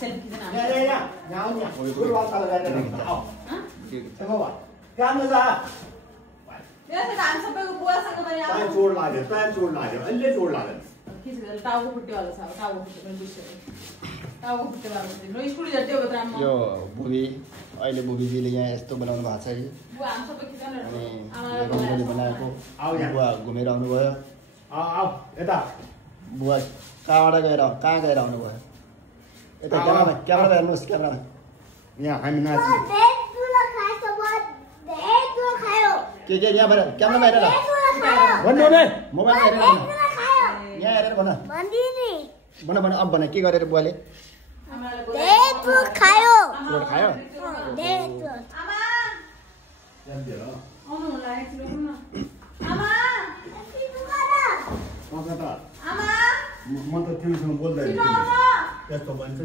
selfie खिच्न यहाँ football तल गरेर आऊ त्यसो भए काम जा हामी सबैको बुवासँग पनि प्राय चोट लाग्यो अहिले चोट लाग्यो खिचेर टाउको फुट्यो होला छ टाउको फुट्यो बिर्स्यो टाउको फुट्यो होला न स्कुल जति हो त यो बुबी अहिले बुबीजीले यहाँ यस्तो बनाउनु भएको छ कि बुवा हामी सबै खिच्न अनि रङ्गोली बनाएको आऊ यहाँ बुवा घुमेर आउनुभयो आऊ यता बुवा कहाँ गएर आउनुभयो यता क्यामेरा हेर्नुहोस् क्यामेरा यहाँ हामी नाच्यौँ के यहाँ क्यामेरामा हेरेर भन्नु नै मोबाइलमा हेरेर यहाँ हेरेर भन भन अब भन के गरेर बुवाले खायो रोड खायो म त तिमीसँग बोल्दै यस्तो भन्छ